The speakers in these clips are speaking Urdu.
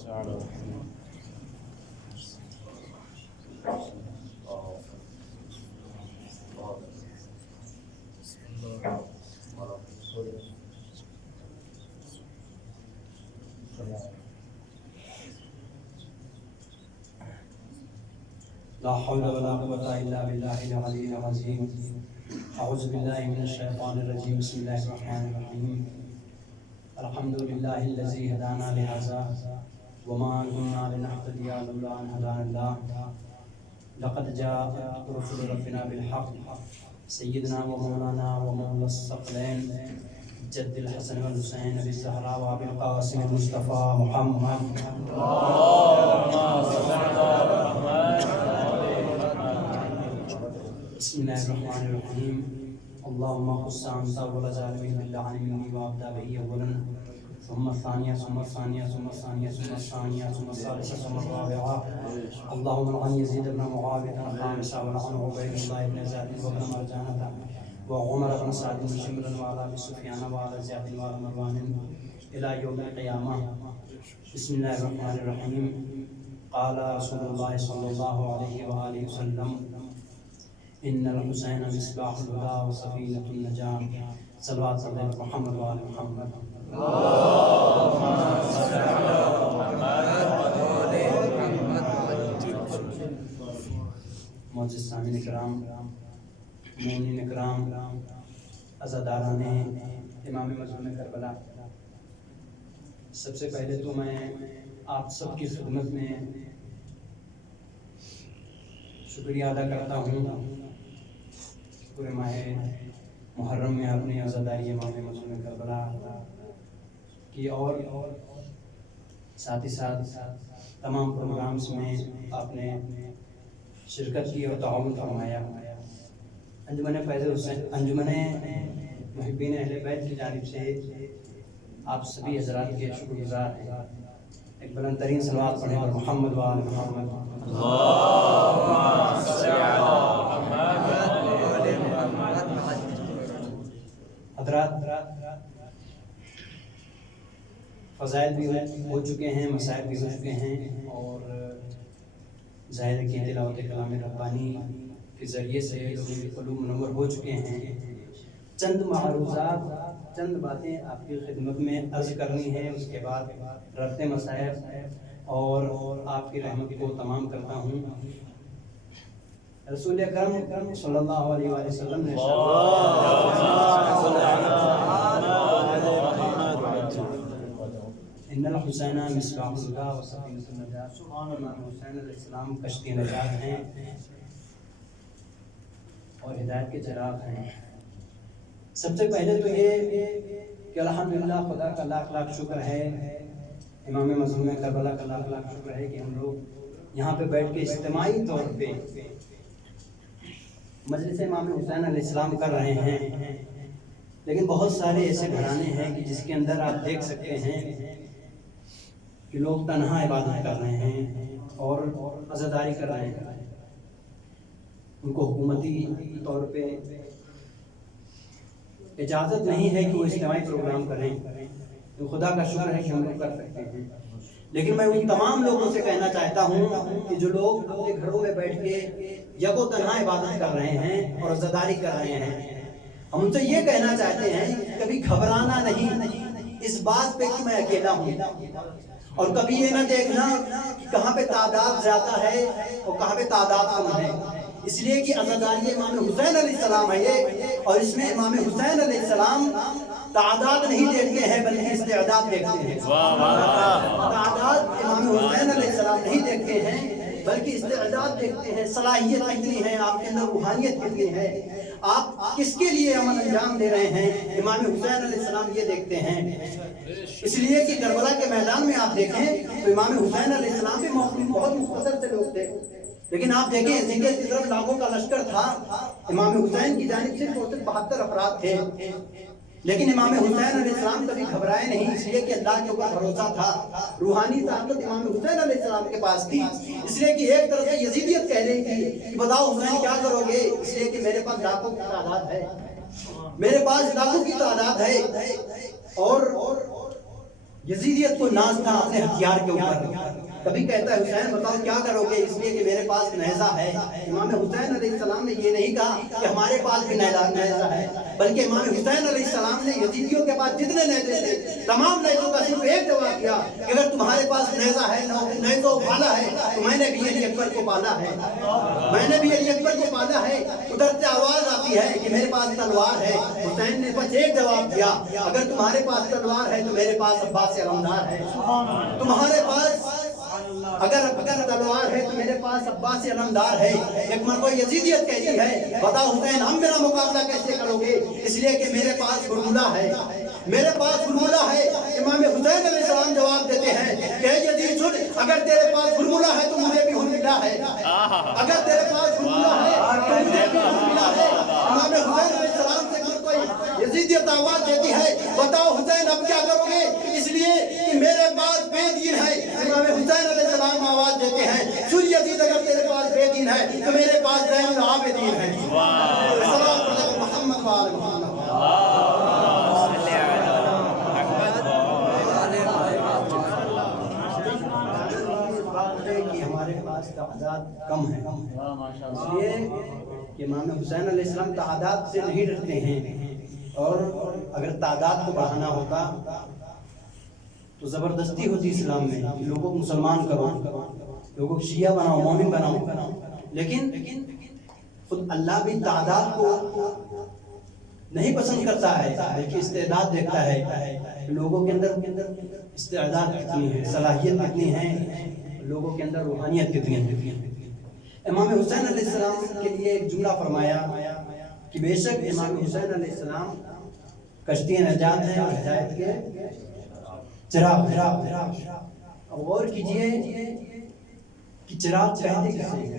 لا حول ولا قوة إلا بالله العلي العظيم. أعوذ بالله من الشيطان الرجيم. بسم الله الرحمن الرحيم. الحمد لله الذي هدانا لهذا وما كنا لنهتدي لولا أن هدانا الله. لقد جاء رسل ربنا بالحق سيدنا ومولانا ومولى الثقلين جد الحسن والحسين بالزهراء وابي القاسم المصطفى محمد. بسم الله الرحمن الرحيم. اللهم خص أنت أول ظالم باللعن مني وأبدأ به أولا ثم الثانية ثم الثانية ثم الثانية ثم الثانية ثم الثالثة ثم الرابعة. اللهم لعن يزيد بن معاوية الخامسة ولعن عبيد الله بن زيد وابن مرجانة وعمر بن سعد بن شمر وعلى أبي سفيان وعلى زياد وعلى مروان إلى يوم القيامة. بسم الله الرحمن الرحيم. قال رسول الله صلى الله عليه وآله وسلم إن الحسين مصباح الهدى وسفينة النجاة. صلوات على محمد وآل محمد. اللهم صل على محمد. معزز سامعین اکرام، مومنین اکرام، عزاداران امام مظلوم کربلا، سب سے پہلے تو میں آپ سب کی خدمت میں شکریہ ادا کرتا ہوں پورے ماہ محرم میں اپنی عزاداری امام مظلوم کربلا کی اور ساتھ ہی ساتھ تمام پروگرامز میں آپ نے شرکت کی اور تعاون فرمایا. انجمن فیض حسین، انجمن محبین اہل بیت کی جانب سے آپ سبھی حضرات کے شکر گزار ہیں. ایک بلند ترین صلوات پڑھیں اور محمد و آل محمد. اللہم صل علی محمد. حضرات، فضائل بھی ہو چکے ہیں، مسائل بھی ہو چکے ہیں، اور ظاہر ہے کہ تلاوت کلام ربانی کے ذریعے سے لوگوں کے قلوب منور ہو چکے ہیں. چند معروضات، چند باتیں آپ کی خدمت میں عرض کرنی ہے، اس کے بعد ربط مسائل اور آپ کی رحمت کو تمام کرتا ہوں. رسول اکرم صلی اللہ علیہ وآلہ وسلم نے ان الحسین مصباح الہدی و سفینۃ النجاة. سبحان اللہ. حسین علیہ السلام کشتی نجات ہیں اور ہدایت کے چراغ ہیں. سب سے پہلے تو یہ کہ الحمدللہ خدا کا لاکھ لاکھ شکر ہے، امام مظلوم کربلا کا لاکھ لاکھ شکر ہے کہ ہم لوگ یہاں پہ بیٹھ کے اجتماعی طور پہ مجلس امام حسین علیہ السلام کر رہے ہیں. لیکن بہت سارے ایسے گھرانے ہیں کہ جس کے اندر آپ دیکھ سکتے ہیں کہ لوگ تنہا عبادت کر رہے ہیں اور عزاداری کر رہے ہیں. ان کو حکومتی طور پہ اجازت نہیں ہے کہ وہ اجتماعی پروگرام کریں. تو خدا کا شکر ہے کہ ہم لوگ کر سکتے ہیں. لیکن میں ان تمام لوگوں سے کہنا چاہتا ہوں کہ جو لوگ اپنے گھروں میں بیٹھ کے یکو تنہا عبادت کر رہے ہیں اور عزاداری کر رہے ہیں، ہم ان سے یہ کہنا چاہتے ہیں کہ کبھی گھبرانا نہیں اس بات پہ کہ میں اکیلا ہوں، اور کبھی یہ نہ دیکھنا کہ کہاں پہ تعداد زیادہ ہے اور کہاں پہ تعداد کم ہے. اس لیے کہ عزاداری امام حسین علیہ السلام ہے یہ، اور اس میں امام حسین علیہ السلام تعداد نہیں دیکھتے ہیں بلکہ استعداد دیکھتے ہیں. تعداد امام حسین علیہ السلام نہیں دیکھتے ہیں بلکہ استعداد دیکھتے ہیں. صلاحیت کتنی ہے آپ کے اندر، روحانیت کتنی ہے، آپ کس کے لیے عمل انجام دے رہے ہیں، امام حسین علیہ السلام یہ دیکھتے ہیں. اس لیے کہ کربلا کے میدان میں آپ دیکھیں تو امام حسین علیہ السلام کے موقع بہت مختصر سے لوگ تھے، لیکن آپ دیکھیں زنگے کی طرف لاکھوں کا لشکر تھا. امام حسین کی جانب سے صرف 72 افراد تھے، لیکن امام حسین علیہ السلام کبھی گھبرائے نہیں، اس لیے کہ اللہ کے اوپر بھروسہ تھا. روحانی طاقت امام حسین علیہ السلام کے پاس تھی، اس لیے کہ ایک طرف سے یزیدیت کہہ رہی تھی کہ بتاؤ حسین کیا کرو گے، اس لیے کہ میرے پاس لاکھوں کی تعداد ہے، میرے پاس لاکھوں کی تعداد ہے. اور یزیدیت کو ناز تھا اپنے ہتھیار کے اوپر. کبھی کہتا ہے حسین بتاؤ کیا کرو گے، اس لیے کہ میرے پاس نیزہ ہے. امام حسین علیہ السلام نے یہ نہیں کہا کہ ہمارے پاس بھی نیزہ ہے، بلکہ امام حسین علیہ السلام نے یزیدیوں کے پاس جتنے نیزے تھے تمام نیزوں کا صرف ایک جواب دیا کہ اگر تمہارے پاس نیزہ ہے، نیزہ پالا ہے، تو میں نے بھی علی اکبر کو پالا ہے، میں نے بھی علی اکبر کو پالا ہے. ادھر سے آواز آتی ہے کہ میرے پاس تلوار ہے. حسین نے بس ایک جواب دیا، اگر تمہارے پاس تلوار ہے تو میرے پاس عباس علمدار ہے. تمہارے پاس اگر تلوار ہے تو میرے پاس عباس علمدار ہے. ایک مرتبہ یزیدیت کہتی ہے بتاؤ حسین ہم میرا مقابلہ کیسے کرو گے، اس لیے کہ میرے پاس فرمولہ ہے، میرے پاس فرمولہ ہے. امام حسین علیہ السلام جواب دیتے ہیں کہ یزید سن، اگر تیرے پاس فرمولہ ہے تو مجھے بھی فرمولہ ہے، اگر تیرے پاس فرمولہ ہے تو مجھے بھی فرمولہ ہے. امام حسین علیہ السلام سے کوئی یزیدیت آواز دیتی ہے بتاؤ حسین اب کیا کرو گے، اس لیے کہ میرے پاس بے دین ہے. امام حسین علیہ السلام آواز دیتے ہیں سن یزید اگر تیرے پاس بے دین ہے تو میرے پاس زین العابدین ہے. صلوات علی محمد و آل محمد. کہ ہمارے پاس تعداد کم ہے، اس لیے کہ امام حسین علیہ السلام تعداد سے نہیں ڈرتے ہیں، اور اگر تعداد کو بڑھانا ہوتا تو زبردستی ہوتی اسلام میں، لوگوں کو مسلمان کرو، لوگوں کو شیعہ بناؤ، مومن بناؤ. لیکن خود اللہ بھی تعداد کو نہیں پسند کرتا ہے، بلکہ استعداد دیکھتا ہے لوگوں کے اندر استعداد کتنی ہے، صلاحیت کتنی ہے، لوگوں کے اندر روحانیت کتنی ہے. امام حسین علیہ السلام کے لیے ایک جملہ فرمایا کہ بے شک امام حسین علیہ السلام کشتی نجات ہیں اور ہدایت کے چراغ. اب غور کیجئے کہ چراغ کہتے کسے؟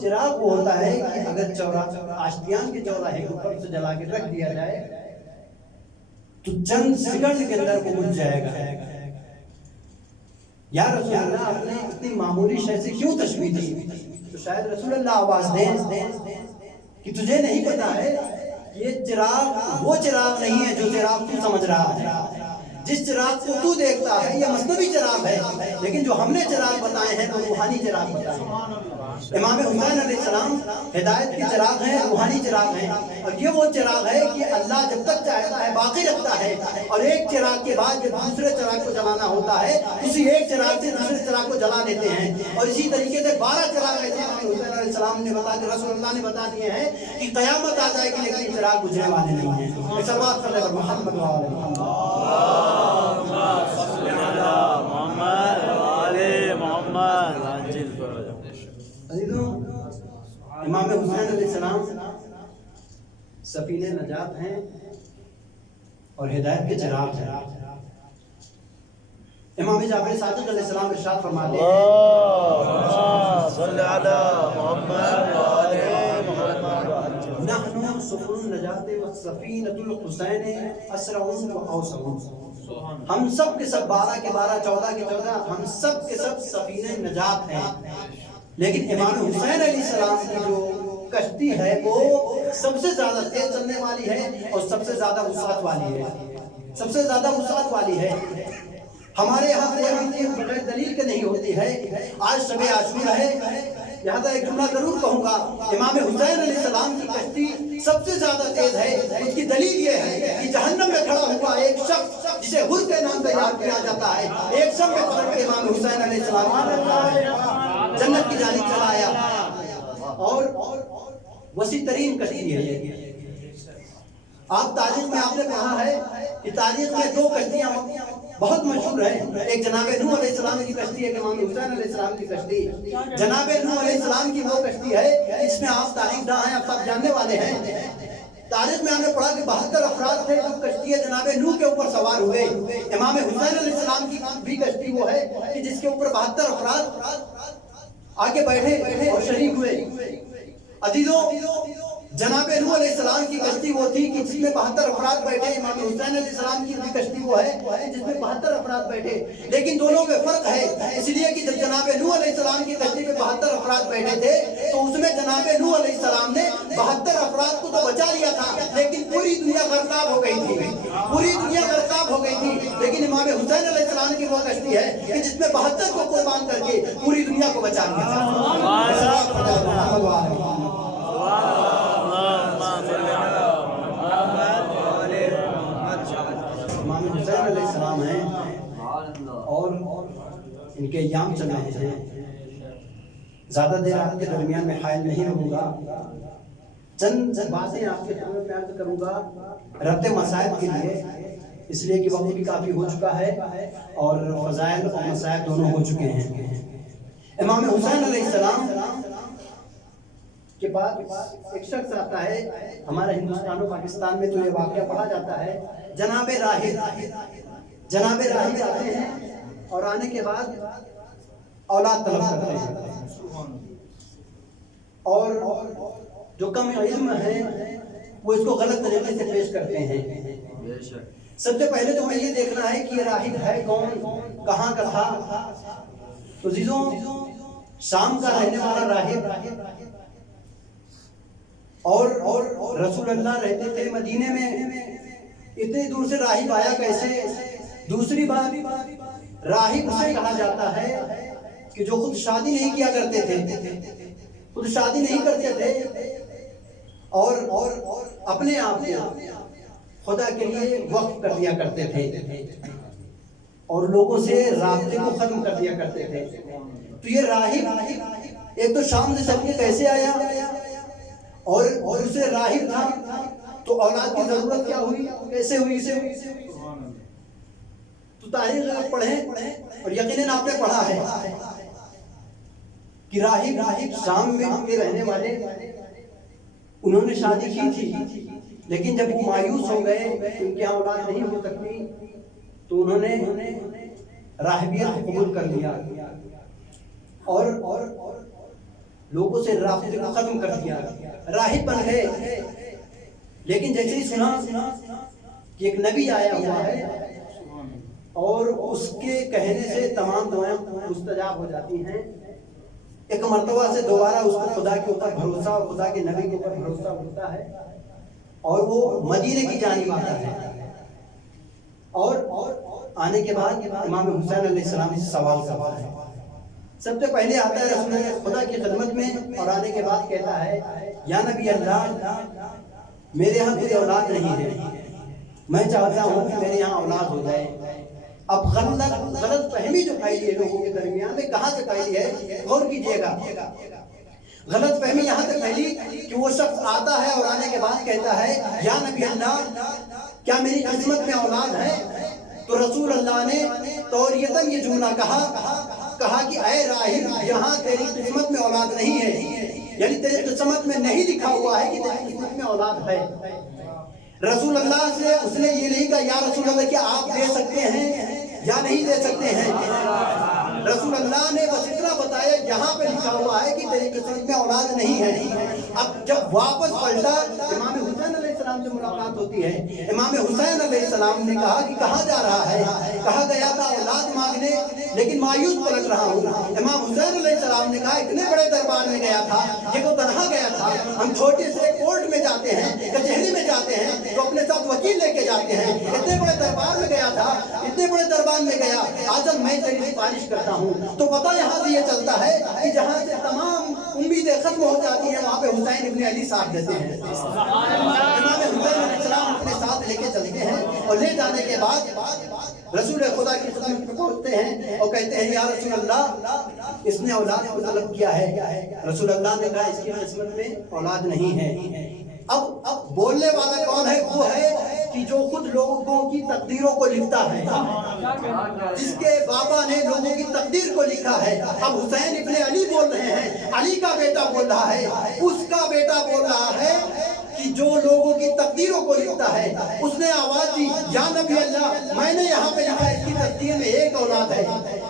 چراغ وہ ہوتا ہے کہ اگر آشتیان کے چوراہے کو اوپر سے جلا کے رکھ دیا جائے تو چند سیکنڈ کے اندر وہ بجھ جائے گا. یا رسول اللہ آپ نے اتنی معمولی شے سے کیوں تشبیہ دی؟ تو شاید رسول اللہ آواز دیں کہ تجھے نہیں پتا ہے یہ چراغ وہ چراغ نہیں ہے جو چراغ تو سمجھ رہا ہے. جس چراغ کو تو دیکھتا ہے یہ مصنوعی چراغ ہے، لیکن جو ہم نے چراغ بتائے ہیں وہ روحانی چراغ بتائے ہیں. امام حسین علیہ السلام ہدایت کے چراغ ہیں، روحانی چراغ ہیں، اور یہ وہ چراغ ہے کہ اللہ جب تک چاہتا ہے باقی رکھتا ہے، اور ایک چراغ کے بعد جب دوسرے چراغ کو جلانا ہوتا ہے اسی ایک چراغ سے دوسرے چراغ کو جلا دیتے ہیں. اور اسی طریقے سے 12 چراغ ایسے امام حسین علیہ السلام نے بتا دیا، رسول اللہ نے بتا دیے ہیں کہ قیامت آ جائے گی لیکن چراغ بجھنے والے نہیں ہیں. صلوات کر لیں محمد و آل محمد. عزیزوں، امام حسین علیہ السلام سفینہ نجات ہیں اور ہدایت کے چراغ ہیں. امام جعفر صادق علیہ السلام ارشاد فرماتے ہیں صلی علی محمد و آل محمد نحن سفن النجات والسفینۃ الحسین اسرع و اوسع. ہم سب کے سب 12 کے 12 14 کے 14 ہم سب کے سب سفینہ نجات ہیں، لیکن امام حسین علیہ السلام کی جو کشتی ہے وہ سب سے زیادہ تیز چلنے والی ہے اور سب سے زیادہ وسعت والی ہے، سب سے زیادہ وسعت والی ہے. ہمارے یہاں کوئی بغیر دلیل کے نہیں ہوتی ہے. آج شب عاشورہ ہے، لہذا ایک جملہ ضرور کہوں گا، امام حسین علیہ السلام کی کشتی سب سے زیادہ تیز ہے. اس کی دلیل یہ ہے کہ جہنم میں کھڑا ہوا ایک شخص جسے حر کے نام سے یاد کیا جاتا ہے، ایک شخص میں پکڑ کے امام حسین علیہ السلام جنت کی جانب چلا آیا، اور وسیع ترین کشتی ہے یہ. آپ تاریخ میں آپ نے پڑھا ہے کہ تاریخ میں 2 کشتیاں بہت مشہور ہیں. ایک جناب نوح علیہ السلام کی کشتی ہے، امام حسین علیہ السلام کی کشتی. جناب نوح علیہ السلام کی وہ کشتی ہے اس میں آپ تاریخ داں ہیں، آپ سب جاننے والے ہیں. تاریخ میں ہم نے پڑھا کہ 72 افراد تھے جو کشتی جناب نوح کے اوپر سوار ہوئے. امام حسین علیہ السلام کی بھی کشتی وہ ہے کہ جس کے اوپر 72 افراد آگے بیٹھے اور شریک ہوئے. عزیزوں، جناب نوح علیہ السلام کی کشتی وہ تھی کہ جس میں 72 افراد بیٹھے. امام حسین علیہ السلام کی بھی کشتی وہ ہے جس میں 72 افراد بیٹھے، لیکن دونوں میں فرق ہے. اس لیے کہ جب جناب نوح علیہ السلام کی کشتی میں 72 افراد بیٹھے تھے تو اس میں جناب نوح علیہ السلام نے 72 افراد کو تو بچا لیا تھا، لیکن پوری دنیا غرقاب ہو گئی تھی، پوری دنیا غرقاب ہو گئی تھی. لیکن امام حسین علیہ السلام کی وہ کشتی ہے کہ جس میں 72 کو قربان کر کے پوری دنیا کو بچا لیا تھا. امام حسین علیہ السلام ہیں اور ان کے ایام چل رہے ہیں. زیادہ دیر آپ کے درمیان میں حائل نہیں رہوں گا، چند باتیں آپ کے سامنے بیان کروں گا ربط مسائل کے لیے، اس لیے کہ وقت بھی کافی ہو چکا ہے اور فضائل اور مسائل دونوں ہو چکے ہیں. امام حسین علیہ السلام کے بعد ایک شخص آتا ہے، ہمارے ہندوستان و پاکستان میں تو یہ واقعہ پڑھا جاتا ہے، جناب راہب آتے ہیں اور آنے کے بعد اولاد طلب کرتے ہیں، اور جو کم علم ہے وہ اس کو غلط طریقے سے پیش کرتے ہیں. سب سے پہلے تو ہمیں یہ دیکھنا ہے کہ یہ راہب ہے کون، کہاں کا تھا. تو عزیزوں، شام کا رہنے والا راہب اور رسول اللہ رہتے تھے مدینے میں، اتنی دور سے راہب آیا کیسے؟ دوسری بات، راہب اسے کہا جاتا ہے کہ جو خود شادی نہیں کیا کرتے تھے، خود شادی نہیں کرتے تھے اور اپنے آپ کو خدا کے لیے وقف کر دیا کرتے تھے اور لوگوں سے رابطے کو ختم کر دیا کرتے تھے. تو یہ راہب ایک تو شام سے چل کے کیسے آیا اور اسے راہب تھا تو اولاد کی ضرورت کیا ہوئی، کیسے ہوئی اسے؟ تو تاریخ پڑھیں اور یقیناً آپ نے پڑھا ہے کہ راہب شام میں کے رہنے والے انہوں نے شادی کی تھی، لیکن جب وہ مایوس ہو گئے کہ ان کی اولاد نہیں ہو سکتی تو انہوں نے راہبیت قبول کر لیا اور لوگوں سے رابطے کو ختم کر دیا، راہب بن گئے. لیکن جیسے ہی سنا کہ ایک نبی آیا ہوا ہے اور اس کے کہنے سے تمام دعائیں مستجاب ہو جاتی ہیں، ایک مرتبہ سے دوبارہ اس کو خدا کے اوپر بھروسہ اور خدا کے نبی کے اوپر بھروسہ ہوتا ہے اور وہ مدینے کی جانب آتا ہے. اور آنے کے بعد امام حسین علیہ السلام سے سوال کرتا ہے. سب سے پہلے آتا ہے رسول خدا کی خدمت میں اور آنے کے بعد کہتا ہے، یا نبی اللہ، میرے یہاں کوئی اولاد نہیں ہے، میں چاہتا ہوں کہ میرے یہاں اولاد ہو جائے. اب غلط فہمی جو پھیلی ہے لوگوں کے درمیان میں کہاں سے پھیلی ہے، غور کیجئے گا. غلط فہمی یہاں سے پھیلی کہ وہ شخص آتا ہے اور آنے کے بعد کہتا ہے، یا نبی اللہ، کیا میری قسمت میں اولاد ہے؟ تو رسول اللہ نے توریتاً یہ جملہ کہا کہ اے راہب، یہاں تیری قسمت میں اولاد نہیں ہے، یعنی تیری قسمت میں نہیں لکھا ہوا ہے کہ تیری قسمت میں اولاد ہے. رسول اللہ سے اس نے یہ نہیں کہا یا رسول اللہ کیا آپ دے سکتے ہیں یا نہیں دے سکتے ہیں. رسول اللہ نے بس اتنا بتایا یہاں پہ لکھا ہوا ہے کہ تیری قسمت میں اولاد نہیں ہے. اب جب واپس پلٹا امام حسین علیہ السلام سے ملاقات ہوتی ہے، امام حسین علیہ السلام نے کہا کہ کہاں جا رہا ہے؟ کہا گیا تھا اولاد مانگنے، لیکن مایوس پلٹ رہا ہوں. امام حسین علیہ السلام نے کہا اتنے بڑے دربار میں گیا تھا، یہ وہ تنہا گیا تھا. ہم چھوٹے سے کورٹ میں جاتے ہیں، کچہری میں جاتے ہیں تو اپنے ساتھ وکیل لے کے جاتے ہیں. اتنے بڑے دربار میں گیا تھا، اتنے بڑے دربار میں گیا، آج میں تیری سفارش کرتا ہوں. تو پتہ یہاں سے یہ چلتا ہے کہ جہاں سے تمام امیدیں ختم ہو جاتی ہیں وہاں پہ حسین ابن علی ساتھ دیتے ہیں. امام حسین علیہ السلام اپنے ساتھ لے کے چلتے ہیں اور لے جانے کے بعد رسول خدا کی خدمت میں پہنچتے ہیں اور کہتے ہیں یا رسول اللہ، اس نے اولاد کو طلب کیا ہے. رسول اللہ نے کہا اس کی قسمت میں اولاد نہیں ہے. اب بولنے والا کون ہے؟ وہ ہے کہ جو خود لوگوں کی تقدیروں کو لکھتا ہے، جس کے بابا نے لوگوں کی تقدیر کو لکھا ہے. اب حسین ابن علی بول رہے ہیں، علی کا بیٹا بول رہا ہے، اس کا بیٹا بول رہا ہے کہ جو لوگوں کی تقدیروں کو لکھتا ہے. اس نے آواز دی یا نبی اللہ، میں نے یہاں پہ لکھا اس کی تقدیر میں ایک اولاد ہے.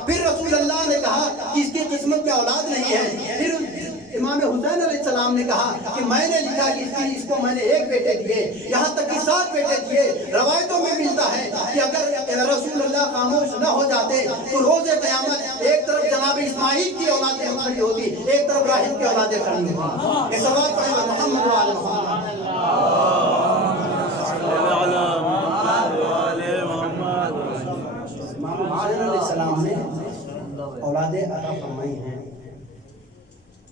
پھر رسول اللہ نے کہا کہ اس کی قسمت میں اولاد نہیں ہے. پھر امام حسین علیہ السلام نے کہا کہ میں نے لکھا کہ اس کو میں نے ایک بیٹے دیے، یہاں تک کہ 7 بیٹے دیے. روایتوں میں ملتا ہے کہ اگر رسول اللہ خاموش نہ ہو جاتے تو روز قیامت ایک طرف جناب اسماعیل کی اولاد کھڑی ہوتی، ایک طرف ابراہیم کی اولادیں کھڑی ہوئی. ایک سوال پڑھیں گے محمد و آل محمد. امام حسین علیہ السلام نے اولادیں عطا فرمائی ہیں.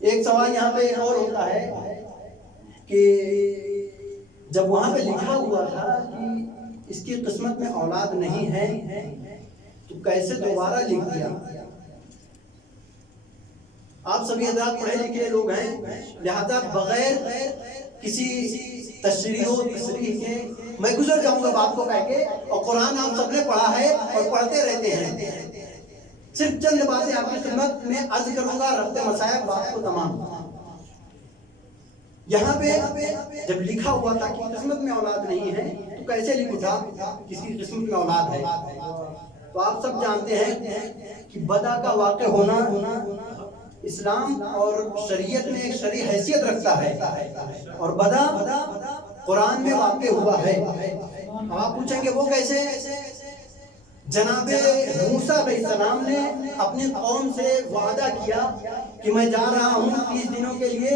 ایک سوال یہاں پہ اور ہوتا ہے کہ جب وہاں پہ لکھا ہوا تھا کہ اس کی قسمت میں اولاد نہیں ہے تو کیسے دوبارہ لکھ دیا؟ آپ سبھی حضرات پڑھے لکھے لوگ ہیں، لہذا بغیر کسی تشریح و تصریح کے میں گزر جاؤں گا بات کو کہہ کے، اور قرآن آپ سب نے پڑھا ہے اور پڑھتے رہتے ہیں. صرف چند باتیں آپ کی خدمت میں عرض کروں گا، ربط مسائل بات کو تمام. یہاں پہ جب لکھا ہوا تھا کہ قسمت میں اولاد نہیں ہے تو کیسے لکھا تھا کس کی قسمت میں اولاد ہے؟ تو آپ سب جانتے ہیں کہ بدا کا واقع ہونا اسلام اور شریعت میں ایک شرعی حیثیت رکھتا ہے، اور بدا قرآن میں واقع ہوا ہے. آپ پوچھیں گے وہ کیسے؟ جناب موسیٰ علیہ السلام نے اپنی قوم سے وعدہ کیا کہ میں جا رہا ہوں 30 دنوں کے لیے،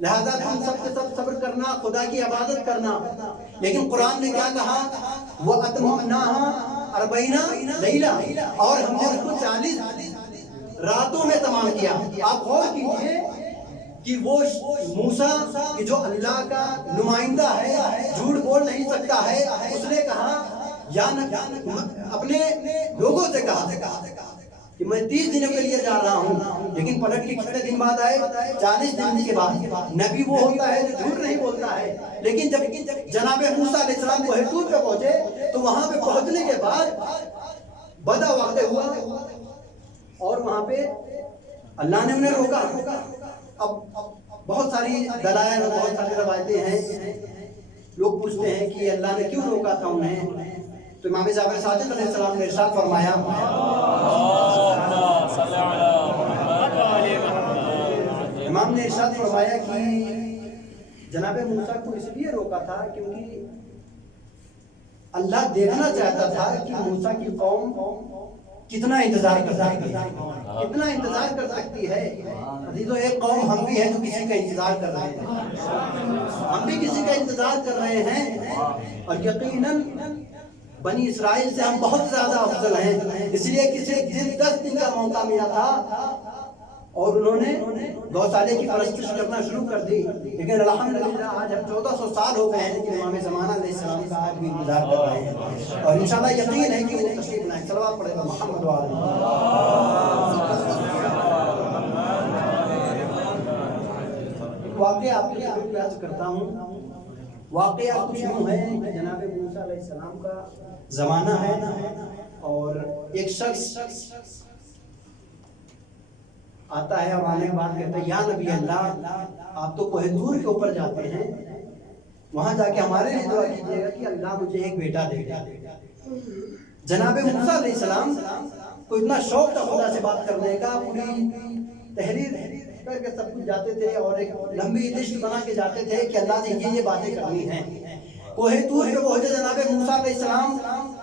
لہذا تم سب کے سب صبر کرنا، خدا کی عبادت کرنا. لیکن قرآن نے کیا کہا؟ وَأَتْمَمْنَاهَا 40 لَيْلَةً، اور ہم نے اس کو 40 راتوں میں تمام کیا. آپ غور کیجئے کہ وہ موسیٰ کہ جو اللہ کا نمائندہ ہے، جھوٹ بول نہیں سکتا ہے، اس نے کہا یا اپنے لوگوں سے کہا کہ میں 30 دنوں کے لیے جا رہا ہوں، لیکن پلٹ کے کتنے دن بعد آئے؟ 40 دن کے بعد. نبی وہ ہوتا ہے جو جھوٹ نہیں بولتا ہے. لیکن جب جناب موسیٰ علیہ السلام کو حضور پہ پہنچے تو وہاں پہ پہنچنے کے بعد بدا واقع ہوا، اور وہاں پہ اللہ نے انہیں روکا. اب بہت ساری دلائل اور بہت ساری روایتیں ہیں. لوگ پوچھتے ہیں کہ اللہ نے کیوں روکا تھا انہیں؟ تو امام جعفر صادق علیہ السلام نے ارشاد فرمایا، امام نے ارشاد فرمایا کہ جناب موسیٰ کو اس لیے روکا تھا کیونکہ اللہ دیکھنا چاہتا تھا کہ موسیٰ کی قوم کتنا انتظار کر سکتی ہے، کتنا انتظار کر سکتی ہے. عزیزو ایک قوم ہم بھی ہیں جو کسی کا انتظار کر رہے ہیں، ہم بھی کسی کا انتظار کر رہے ہیں، اور یقیناً بنی اسرائیل سے ہم بہت زیادہ افضل ہیں. اس لیے کسی دن 10 دن کا موقع ملا تھا اور انہوں نے گوشالے کی پرستش کرنا شروع کر دی. لیکن الحمدللہ آج ہم 1400 سال ہو گئے ہیں، لیکن امام زمانہ علیہ السلام کا آج بھی انتظار کر رہے ہیں، اور انشاءاللہ یقین ہے کہ وہ تشریف لائیں. صلوات پڑھے گا محمد و آل محمد. واقعہ آپ کے لیے بیان کرتا ہوں. واقعہ کچھ یوں ہے کہ جناب موسیٰ علیہ السلام کا زمانہ ہے، اور ایک شخص آتا ہے اور آنے کے بعد کہتا ہے یا نبی اللہ، آپ تو کوہ طور کے اوپر جاتے ہیں، وہاں جا کے ہمارے لیے دعا کیجیے گا کہ اللہ مجھے ایک بیٹا دے گا. جناب موسیٰ علیہ السلام کو اتنا شوق تھا خدا سے بات کرنے کا، پوری تحریر کر کے سب کچھ جاتے تھے اور ایک لمبی لسٹ بنا کے جاتے تھے کہ اللہ سے یہ باتیں کرنی ہیں. کوہ طور پہ پہنچے جناب موسیٰ علیہ السلام،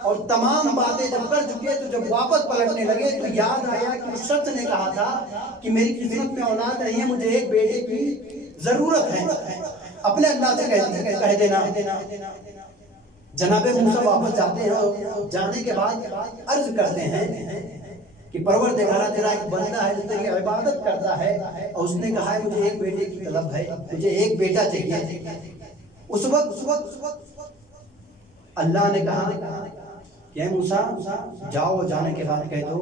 اور تمام باتیں جب کر چکے تو جب واپس پلٹنے لگے تو یاد آیا کہ اس شخص نے کہا تھا کہ میری قسمت میں اولاد نہیں ہے، مجھے ایک بیٹے کی ضرورت ہے، اپنے اللہ سے کہہ دینا. جناب موسیٰ واپس جاتے ہیں اور جانے کے بعد عرض کرتے ہیں کہ پروردگارہ تیرا ایک بندہ ہے جو تیری عبادت کرتا ہے، اور اس نے کہا ہے مجھے ایک بیٹے کی طلب ہے، مجھے ایک بیٹا چاہیے. اس وقت اللہ نے کہا کہ اے موسیٰ جاؤ، جانے کے بعد کہہ دو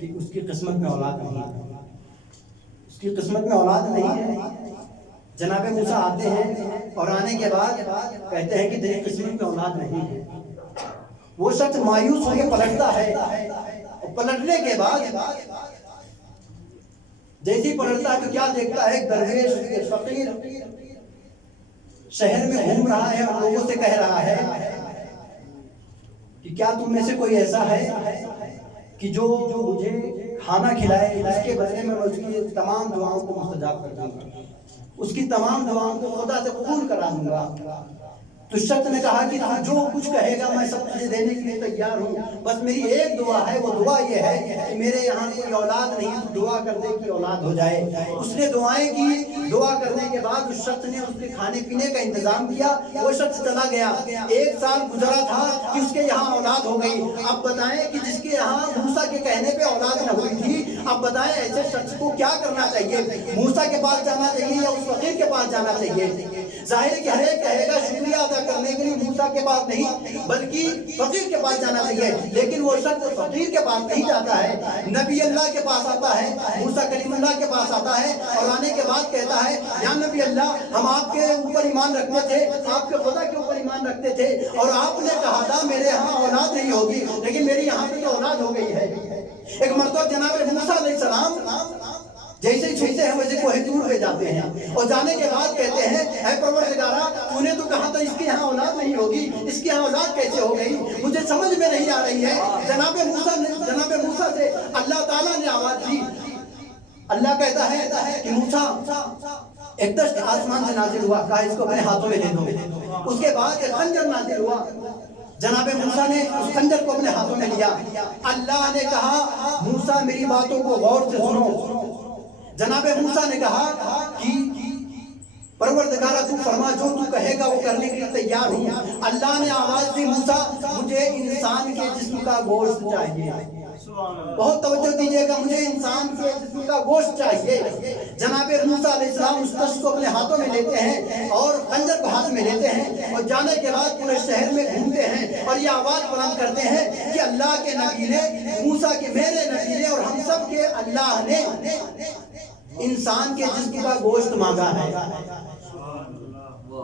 کہ اس کی قسمت میں اولاد نہیں ہے، اس کی قسمت میں اولاد نہیں ہے. جناب موسیٰ آتے ہیں اور آنے کے بعد کہتے ہیں کہ تیری قسمت میں اولاد نہیں ہے. وہ شخص مایوس ہو کے پلٹتا ہے، اور پلٹنے کے بعد جیسے پلٹتا ہے تو کیا دیکھتا ہے؟ ایک درویش، ایک فقیر شہر میں گھوم رہا ہے اور لوگوں سے کہہ رہا ہے کہ کیا تم میں سے کوئی ایسا ہے کہ جو مجھے کھانا کھلائے، اس کے بدلے میں اس کی تمام دعاؤں کو مستجاب کر دوں گا، اس کی تمام دعاؤں کو خدا سے قبول کرا دوں گا. تو شخص نے کہا کہ تو جو کچھ کہے گا میں سب تجھے دینے کے لیے تیار ہوں، بس میری ایک دعا ہے، وہ دعا یہ ہے کہ میرے یہاں کوئی اولاد نہیں، تو دعا کر دے کہ اولاد ہو جائے۔ اس نے دعائیں کی، دعا کرنے کے بعد اس شخص نے اس کے کھانے پینے کا انتظام کیا، وہ شخص چلا گیا۔ 1 سال گزرا تھا کہ اس کے یہاں اولاد ہو گئی۔ اب بتائیں کہ جس کے یہاں موسیٰ کے کہنے پہ اولاد نہ ہوئی تھی، اب بتائیں ایسے شخص کو کیا کرنا چاہیے؟ موسیٰ کے پاس جانا چاہیے یا اس فقیر کے پاس جانا چاہیے؟ ظاہر کہ ہر ایک کہے گا شکریہ ادا کرنے کے لیے موسیٰ کے پاس نہیں بلکہ فقیر کے پاس جانا چاہیے، لیکن وہ شخص فقیر کے پاس نہیں جاتا ہے، نبی اللہ کے پاس آتا ہے، موسیٰ کلیم اللہ کے پاس آتا ہے، اور آنے کے بعد کہتا ہے یا نبی اللہ، ہم آپ کے اوپر ایمان رکھتے تھے، آپ کے خدا کے اوپر ایمان رکھتے تھے، اور آپ نے کہا تھا میرے ہاں اولاد نہیں ہوگی، لیکن میری یہاں پہ تو اولاد ہو گئی ہے۔ ایک مرتبہ جناب موسیٰ علیہ السلام جیسے ہی چھوٹے ہیں ویسے کوہ طور پہ جاتے ہیں، اور جانے کے بعد کہتے ہیں اے پروردگارا، تو نے تو کہا تھا اس کے یہاں اولاد نہیں ہوگی، اس کے یہاں اولاد کیسے ہو گئی؟ مجھے سمجھ میں نہیں آ رہی ہے۔ جناب موسیٰ سے اللہ تعالیٰ نے آواز دی، اللہ کہتا ہے کہ موسیٰ، ایک دشت آسمان سے نازل ہوا، کہا اس کو اپنے ہاتھوں میں لے دو۔ اس کے بعد ایک خنجر نازل ہوا، جناب موسیٰ نے اس خنجر کو اپنے ہاتھوں میں لیا۔ اللہ نے کہا موسیٰ میری باتوں کو غور سے سنو۔ جناب موسیٰ نے کہا کہ پروردگارہ تو فرما، جو تو کہے گا وہ کرنے کے لیے تیار ہوں۔ اللہ نے آواز دی موسیٰ مجھے انسان کے جسم کا گوشت چاہیے۔ بہت توجہ دیجئے گا، مجھے انسان کے جسم کا گوشت چاہیے۔ جناب موسیٰ علیہ السلام اس دشت کو اپنے ہاتھوں میں لیتے ہیں اور خنجر کو ہاتھ میں لیتے ہیں، اور جانے کے بعد پورے شہر میں گھومتے ہیں اور یہ آواز بلند کرتے ہیں کہ اللہ کے نبی نے، موسیٰ کے میرے نبی نے، اور ہم سب کے اللہ نے انسان کے جسم کا گوشت مانگا ہے۔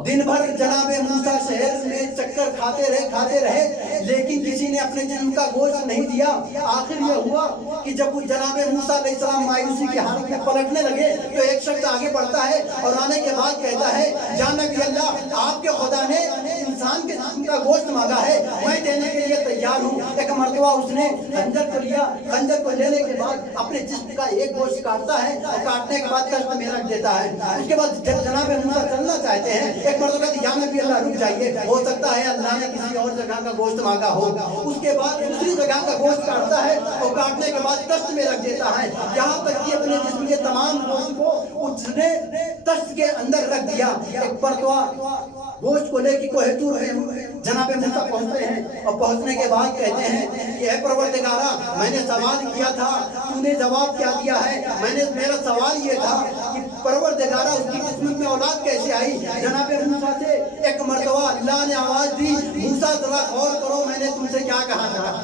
دن بھر جناب موسیٰ شہر میں چکر کھاتے رہے لیکن کسی نے اپنے جسم کا گوشت نہیں دیا۔ آخر یہ ہوا کہ جب وہ جناب موسیٰ علیہ السلام مایوسی کی حالت میں پلٹنے لگے تو ایک شخص آگے بڑھتا ہے اور آنے کے بعد کہتا ہے یا نبی اللہ، آپ کے خدا نے انسان کے جسم کا گوشت مانگا ہے، میں دینے کے لیے تیار ہوں۔ ایک مرتبہ اس نے خنجر کو لیا، خنجر کو لینے کے بعد اپنے جسم کا ایک گوشت کاٹتا ہے اور کاٹنے کے بعد دشت میں رکھ دیتا ہے۔ اس کے بعد جب جناب موسیٰ چلنا چاہتے ہیں، ایک مرتبہ کہتے یا نبی اللہ رک جائیے، ہو سکتا ہے اللہ نے کسی اور جگہ کا گوشت مانگا ہو۔ اس کے بعد دوسری جگہ کا گوشت کاٹتا ہے اور کاٹنے کے بعد دشت میں رکھ دیتا ہے، یہاں تک کہ اپنے جسم کے تمام گوشت کو اس نے دشت کے اندر رکھ دیا۔ ایک مرتبہ گوشت کو لے کے کوہ طور میں جناب موسیٰ پہنچتے ہیں، اور پہنچنے کے بعد کہتے ہیں کہ اے پروردگارہ، میں نے سوال کیا تھا، تو نے جواب کیا دیا ہے؟ میرا سوال یہ تھا کہ پروردگارہ اس کی قسمت میں اولاد کیسے آئی؟ جناب موسیٰ سے ایک مرتبہ اللہ نے آواز دی موسیٰ ذرا غور کرو میں نے تم سے کیا کہا تھا،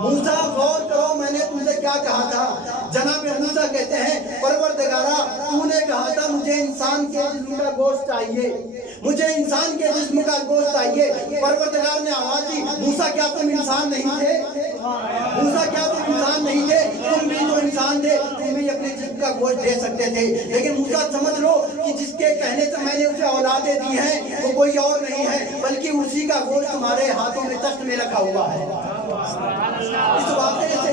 موسیٰ غور کرو میں نے تم سے کیا کہا تھا۔ جناب موسیٰ کہتے ہیں پروردگارہ، تو نے کہا تھا مجھے انسان کے جسم کا گوشت چاہیے، مجھے انسان کے جسم کا گوشت چاہیے۔ پروردگار نے آواز دی موسیٰ کیا تم انسان نہیں تھے؟ موسیٰ کیا تم انسان نہیں تھے؟ تم بھی تو انسان تھے، تم بھی اپنے جسم کا گوشت دے سکتے تھے، لیکن موسیٰ سمجھ لو کہ جس کے کہنے سے میں نے اسے اولادیں دی ہیں وہ کوئی اور نہیں ہے بلکہ اسی کا گوشت تمہارے ہاتھوں میں تخت میں رکھا ہوا ہے۔ اس واقعے سے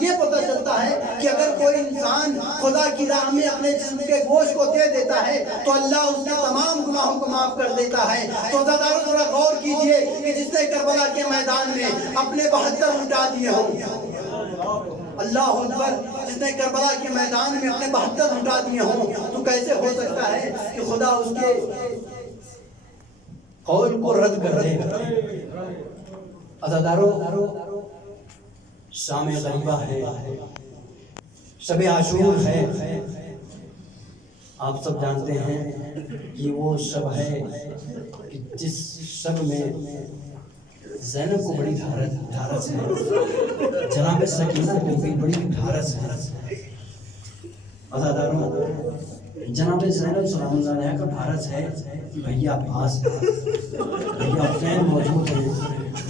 یہ پتہ چلتا ہے کہ اگر کوئی انسان خدا کی راہ میں اپنے جسم کے گوشت کو دے دیتا ہے تو اللہ اس کے تمام گناہوں کو معاف کر دیتا ہے۔ تو ذرا غور کیجئے کہ جس نے کربلا کے میدان میں اپنے 72 اٹھا دیے ہوں، اللہ اکبر، جس نے کربلا کے میدان میں اپنے 72 اٹھا دیے ہوں، تو کیسے ہو سکتا ہے کہ خدا اس کے قول کو رد کر دے؟ عزادارو، شام غریبہ ہے، شب عاشور ہے، آپ سب جانتے ہیں کہ وہ شب ہے کہ جس شب میں زینب کو بڑی دھارس ہے، جناب سکینہ کو بھی بڑی دھارس ہے۔ عزاداروں، جناب زینب سلام اللہ علیہ کا دھارس ہے کہ بھیا عباس، بھیا حسین موجود ہیں،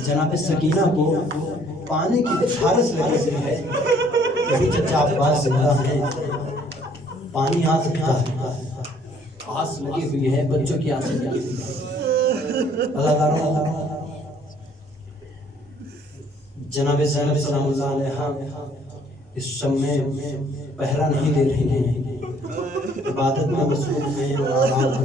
جناب سکینہ کو پانے کی دھارس لگی ہوئی ہے، کبھی چچا عباس زندہ ہیں، پانی آ سکتا ہے، آس لگی ہوئی ہے، بچوں کی آس لگی ہوئی ہے۔ عزاداروں، جناب زینب سلام اللہ علیہ اس شب میں پہرا نہیں دے رہی ہیں، عبادت میں مصروف ہیں اور آرام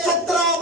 17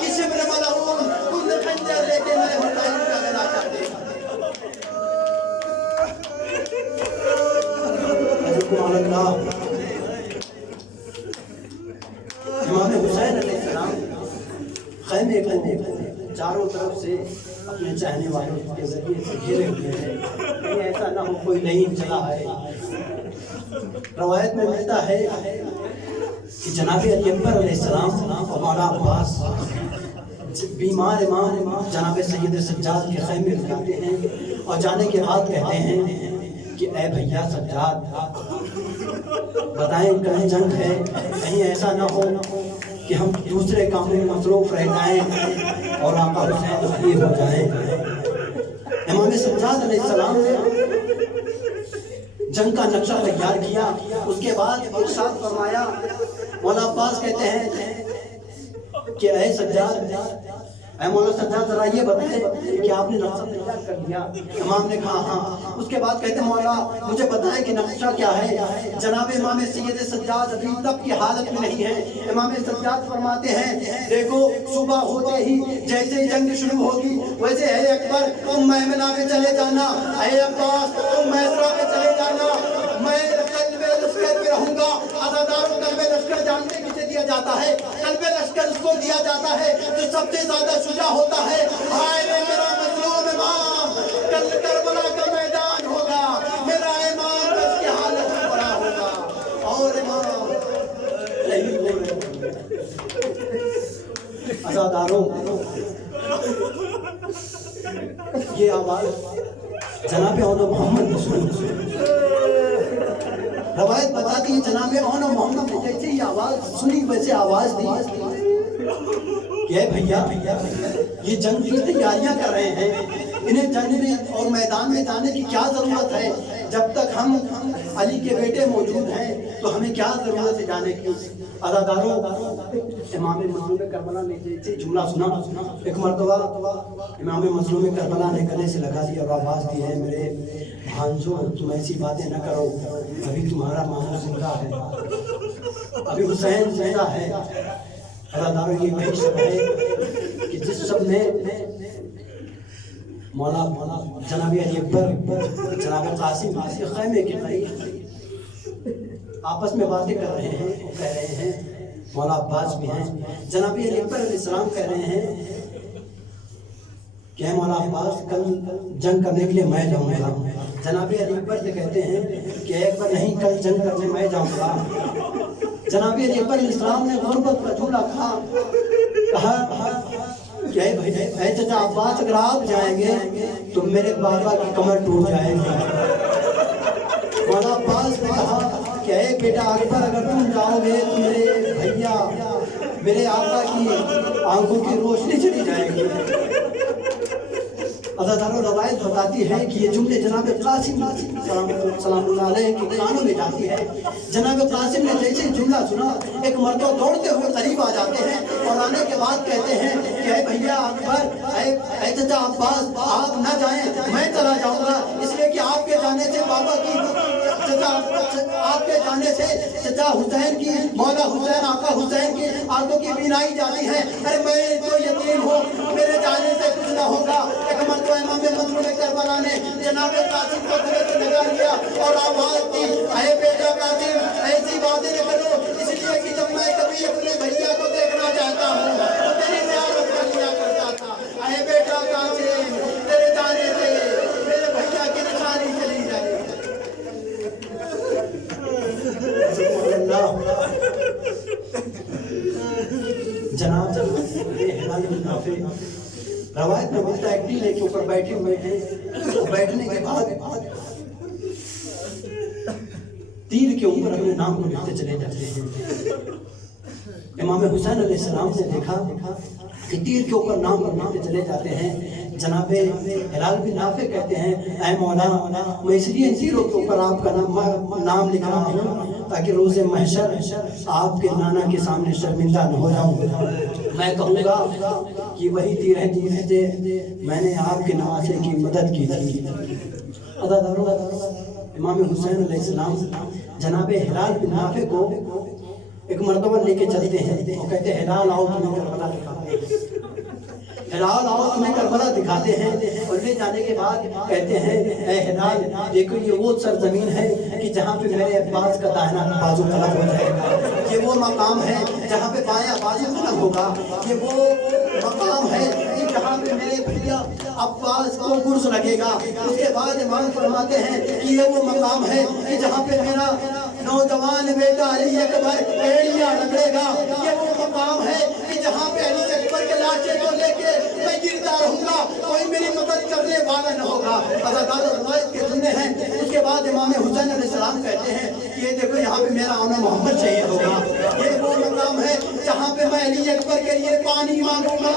کہ شبر ملعون کن خنجر لے کے میں حسین کا گلا چاہتے ہیں۔ سبحان اللہ۔ امام حسین علیہ السلام خیمے کو چاروں طرف سے اپنے چاہنے والوں کے ذریعے سے گھیرے ہوئے ہیں، کہیں ایسا نہ ہو کوئی نہیں چلا ہے۔ روایت میں ملتا ہے کہ جناب علی اکبر علیہ السلام اور مولا عباس بیمار امام جناب سید سجاد کے خیمے میں جاتے ہیں اور جانے کے بعد کہتے ہیں کہ اے بھیا سجاد بتائیں کہیں جنگ ہے، کہیں ایسا نہ ہو کہ ہم دوسرے کاموں میں مصروف رہ جائیں اور آقا حسین تخلیق ہو جائیں۔ امام سجاد علیہ السلام نے جنگ کا نقشہ تیار کیا، اس کے بعد ارشاد فرمایا، مولا عباس کہتے ہیں کہ اے سجاد، اے مولا سجاد ذرا یہ بتائیں کہ آپ نے نقشہ تیار کر لیا؟ امام نے کہا ہاں۔ اس کے بعد کہتے ہیں مولا مجھے بتائیں کہ نقشہ کیا ہے؟ جناب امام سید سجاد ابھی تب کی حالت میں نہیں ہے۔ امام سجاد فرماتے ہیں دیکھو صبح ہوتے ہی جیسے جنگ شروع ہوگی ویسے اے اکبر تم میمنہ میں چلے جانا، اے عباس تم میسرہ میں چلے جانا، میں قلب لشکر پہ رہوں گا۔ عزاداروں قلب لشکر جانتے کسے دیا جاتا ہے؟ قلب لشکر اس کو دیا جاتا ہے جو سب سے زیادہ شجاع ہوتا ہے۔ ہائے میرا مظلوم امام، کل کربلا کا میدان ہوگا، میرا امام اس کی حالت میں پڑا ہوگا اور امام نہیں ہوگا۔ عزاداروں یہ آواز جناب اونا محمد نے سنی۔ روایت بتاتی ہے جناب اونا محمد نے جیسے یہ آواز سنی ویسے آواز دی کہ اے بھیا یہ جنگ کی تیاریاں کر رہے ہیں، انہیں جنگ میں اور میدان میں جانے کی کیا ضرورت ہے؟ جب تک ہم علی کے بیٹے موجود ہیں تو ہمیں کیا ضرورت ہے جانے کی؟ عزاداروں امام مظلوم کربلا نے جیسے جملہ سنا، ایک مرتبہ امام مظلوم کربلا نے گلے سے لگا دیا اور آواز دی ہے میرے بھانجو تم ایسی باتیں نہ کرو، ابھی تمہارا ماموں زندہ ہے، ابھی حسین زندہ ہے۔ عزاداروں یہ وہی شب ہے کہ جس شب میں مولا جناب علی اکبر جناب قاسم کے خیمے کے قریب آپس میں باتیں کر رہے ہیں، وہ کہہ رہے ہیں، مولا عباس بھی ہیں، جناب علی اکبر علیہ السلام کہہ رہے ہیں کہ اے مولا عباس کل جنگ کرنے کے لیے میں جاؤں گا۔ جناب علی اکبر سے کہتے ہیں کہ اے اکبر نہیں، کل جنگ کرنے میں جاؤں گا۔ جناب علی اکبر علیہ السلام نے غربت کا جملہ کہا کہ اے چچا عباس اگر آپ جائیں گے تو میرے بابا کی کمر ٹوٹ جائے گی۔ مولا عباس نے کہا کہ اے بیٹا اکبر اگر تم جاؤ گے تو میرے بھیا میرے آقا کی آنکھوں کی روشنی چلی جائے گی۔ عزاداروں روایت بتاتی ہے کہ یہ جملے جناب قاسم سلام اللہ علیہ کے کانوں میں جاتی ہے۔ جناب قاسم نے جیسے جملہ سنا ایک مرتبہ دوڑتے ہوئے قریب آ جاتے ہیں اور آنے کے بعد کہتے ہیں کہ اے بھیا اکبر، اے چچا عباس آپ نہ جائیں، میں چلا جاؤں گا، اس لیے کہ آپ کے جانے سے بابا کی آپ کے جانے سے چچا حسین کی مولا حسین آقا حسین کی آنکھوں کی بینائی جاتی ہے۔ ارے میں تو یتیم ہوں، میرے جانے سے کچھ نہ ہوگا۔ ایک مرتبہ امام مظلوم کربلا نے جناب قاسم کو گلے سے لگا لیا اور آواز دی اے بیٹا قاسم ایسی باتیں نہ کرو، اس لیے کہ جب میں کبھی اپنے بھیا کو دیکھنا چاہتا ہوں تو تیری زیارت کر لیا کرتا تھا۔ اے بیٹا قاسم تیرے جانے سے میرے بھیا کی نشانی چلی جائے گی۔ جناب ہلال بن نافع روایت میں ملتا ہے ٹیلے کے اوپر بیٹھے ہوئے ہیں، بیٹھنے کے بعد تیر کے اوپر اپنے نام کو لکھتے چلے جاتے ہیں۔ امام حسین علیہ السلام نے دیکھا کہ تیر کے اوپر نام لکھتے چلے جاتے ہیں۔ جناب ہلال بن نافع کہتے ہیں اے مولا میں اس لیے تیروں کے اوپر آپ کا نام لکھ رہا ہوں تاکہ روز محشر آپ کے نانا کے سامنے شرمندہ نہ ہو جاؤں۔ میں کہوں گا کہ وہی تیر ہے جن سے میں نے آپ کے نواسے کی مدد کی تھی۔ امام حسین علیہ السلام جناب ہلال بن نافع کو ایک مرتبہ لے کے چلتے ہیں، وہ کہتے ہیں ہلال آؤ تمہیں کربلا دکھاتے ہیں، ہلال آؤ تمہیں کربلا دکھاتے ہیں، اور لے جانے کے بعد کہتے ہیں اے ہلال دیکھو یہ وہ سرزمین ہے کہ جہاں پہ میرے عباس کا داہنا بازو قلم ہو جائے گا، یہ وہ مقام ہے جہاں پہ بایاں بازو قلم ہوگا، یہ وہ مقام ہے کہ جہاں پہ میرے بھیا عباس کو گرز لگے گا۔ اس کے بعد امام فرماتے ہیں کہ یہ وہ مقام ہے کہ جہاں پہ میرا نوجوان بیٹا علی اکبر ایڑیاں رگڑے گا، یہ وہ مقام ہے کہ جہاں پہ علی اکبر کے لاشے کو لے کے میں گرتا رہوں گا، کوئی میری مدد کرنے والا نہ ہوگا۔ ازادار روایت کے سننے ہیں۔ اس کے بعد امام حسین علیہ السلام کہتے ہیں یہ دیکھو یہاں پہ میرا آنا محمد شہید ہوگا، یہ وہ مقام ہے جہاں پہ میں علی اکبر کے لیے پانی مانگوں گا۔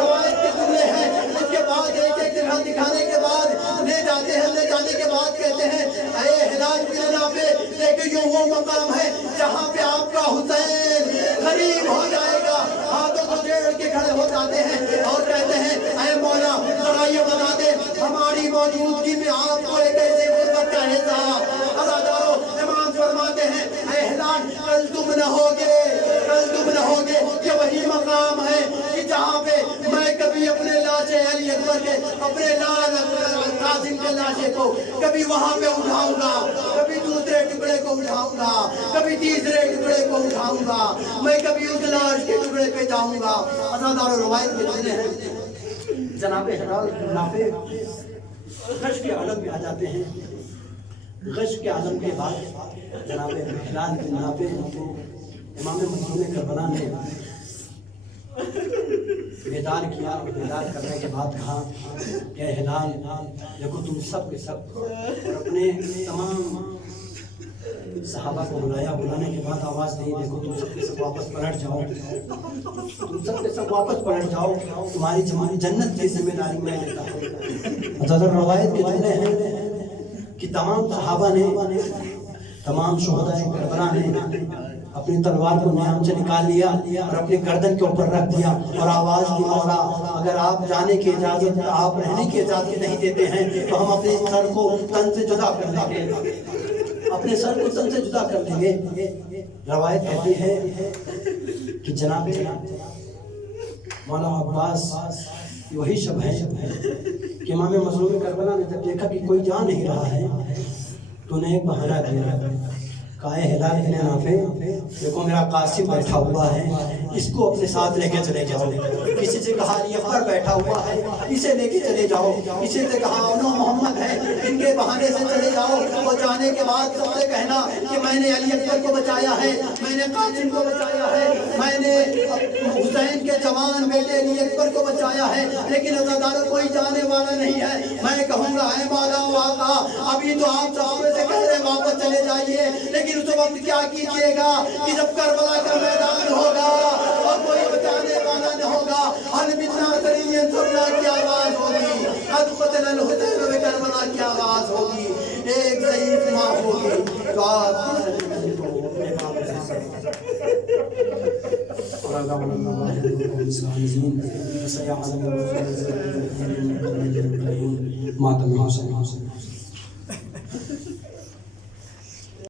روایت کے سننے ہیں۔ اس کے بعد ایک ایک جگہ دکھانے کے بعد لے جاتے ہیں، لے جانے کے بعد کہتے ہیں اے ہلال بن نافع دیکھو یہ وہ مقام ہے جہاں پہ آپ کا حسین غریب ہو جائے گا۔ ہاتھوں کو جوڑ کے کھڑے ہو جاتے ہیں اور کہتے ہیں اے مولا ذرا یہ بتا دے ہماری موجودگی میں آپ کو ایک ایسے غربت کا احساس۔ ازادارو امام فرماتے ہیں اے ہلال کل تم نہ ہوگے، کل تم نہ ہوگے، یہ وہی مقام ہے کہ جہاں پہ میں کبھی اپنے لاشے علی اکبر کے اپنے لال قاسم کے لاشے کو کبھی وہاں پہ اٹھاؤں گا، کبھی دوسرے ٹکڑے کو اٹھاؤں گا، کبھی تیسرے ٹکڑے کو اٹھاؤں گا، میں کبھی اس لاش کے ٹکڑے پہ جاؤں گا۔ ازادار روایت کے سننے ہیں جناب ہلال بن نافع غش کے عالم میں آ جاتے ہیں۔ غش کے عالم کے بعد جناب ہلال بن نافع امام مظلوم کربلا نے بیدار کیا، بیدار کرنے کے بعد کہا کہ ہلال دیکھو تم سب کے سب، اور اپنے تمام صحابہ کو بلایا، بلانے کے بعد آواز دی دیکھو تم سب کے سب واپس پلٹ جاؤ، تم سب کے سب واپس پلٹ جاؤ، تمہاری جنت کی ذمہ داری میں لیتا ہوں۔ حضرت روایت کے جملے ہیں کہ تمام صحابہ نے، تمام شہداء کربلا نے اپنی تلوار کو نیام سے نکال لیا اور اپنے گردن کے اوپر رکھ دیا اور آواز دی مولا اگر آپ جانے کی اجازت، آپ رہنے کی اجازت نہیں دیتے ہیں تو ہم اپنے سر کو تن سے جدا کر دیں گے، اپنے سر کو تن سے جدا کر دیں گے۔ روایت کہتی ہے کہ جناب مولا عباس وہی شب ہے کہ امام مظلوم کربلا نے جب دیکھا کہ کوئی جا نہیں رہا ہے تو نے ایک بہانہ دیا، کہا ہے ہلال بن نافع دیکھو میرا قاسم بیٹھا ہوا ہے، اس کو اپنے ساتھ لے کے چلے جاؤ۔ کسی سے کہا علی اکبر بیٹھا ہوا ہے، اسے لے کے چلے جاؤ۔ کسی سے کہا انو محمد ہے، ان کے بہانے سے چلے جاؤ۔ اور جانے کے بعد سب سے کہنا کہ میں نے علی اکبر کو بچایا ہے، میں نے قاسم کو بچایا ہے، میں نے حسین کے جوان بیٹے علی اکبر کو بچایا ہے، لیکن ازاداروں کوئی جانے والا نہیں ہے۔ میں کہوں گا اے مولا و آقا ابھی تو آپ صحابے سے کہہ رہے واپس چلے جائیے، لیکن اس وقت کیا کیجئے گا کہ جب کربلا کا میدان ہوگا اور کوئی بچانے والا نہ ہوگا، حل بنا سری انصرنا کی آواز ہوگی، قد قتل الحسین و کربلا کی آواز ہوگی، ایک ضعیف ماں ہوگی تو آپ ماتم حسین